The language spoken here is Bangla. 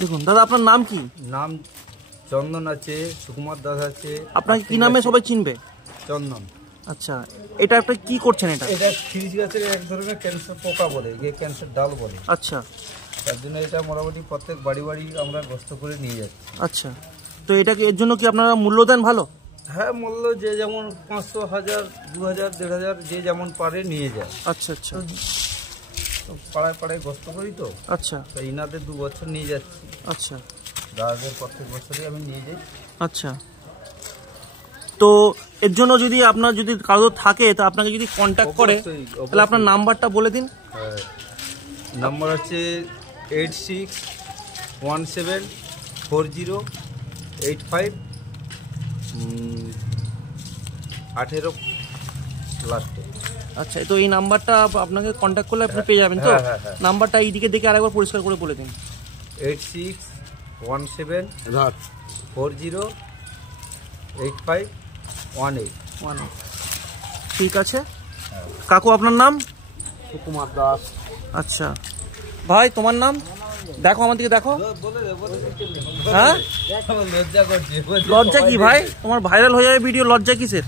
দেখুন দাদা, আপনার নাম কি? নাম চন্দন আছে, সুকুমার দাস আছে। আপনাকে কি নামে সবাই চিনবে? চন্দন। আচ্ছা, এটা একটা কি করছেন? এটা খিরিস গাছের এক ধরনের ক্যান্সার পোকা বলে, যে ক্যান্সার ডাল বলে। আচ্ছা, তার জন্য এটা মোটামুটি প্রত্যেক বাড়ি বাড়ি আমরা গ্রস্ত করে নিয়ে যাচ্ছি। আচ্ছা, তো এটাকে এর জন্য কি আপনারা মূল্য দেন ভালো? হ্যাঁ, মূল্য যে যেমন 500, 1000, 2000, 1500 যে যেমন পারে নিয়ে যায়। আচ্ছা আচ্ছা, তো পাড়ায় পাড়ায় গ্রস্ত করি তো। আচ্ছা, তো ইনাদের 2 বছর নিয়ে যাচ্ছি। আচ্ছা দাদাদের প্রত্যেক বছরই আমি নিয়ে যাই। আচ্ছা, তো এর জন্য যদি আপনার যদি কারো থাকে তা আপনাকে যদি কন্ট্যাক্ট করে তাহলে আপনার নাম্বারটা বলে দিন। নাম্বার হচ্ছে 86174085 18 লাস্টে। আচ্ছা, তো এই নাম্বারটা আপনাকে কন্ট্যাক্ট করলে আপনি পেয়ে যাবেন তো? নাম্বারটা এইদিকে দেখে আরেকবার পরিষ্কার করে বলে দিন। 8617408518। ঠিক আছে কাকু, আপনার নাম? সুকুমার দাস। আচ্ছা ভাই, তোমার নাম? দেখো আমার দিকে দেখো। হ্যাঁ, লজ্জা করছি। লজ্জা কি ভাই? তোমার ভাইরাল হয়ে যাবে ভিডিও, লজ্জা কিসের?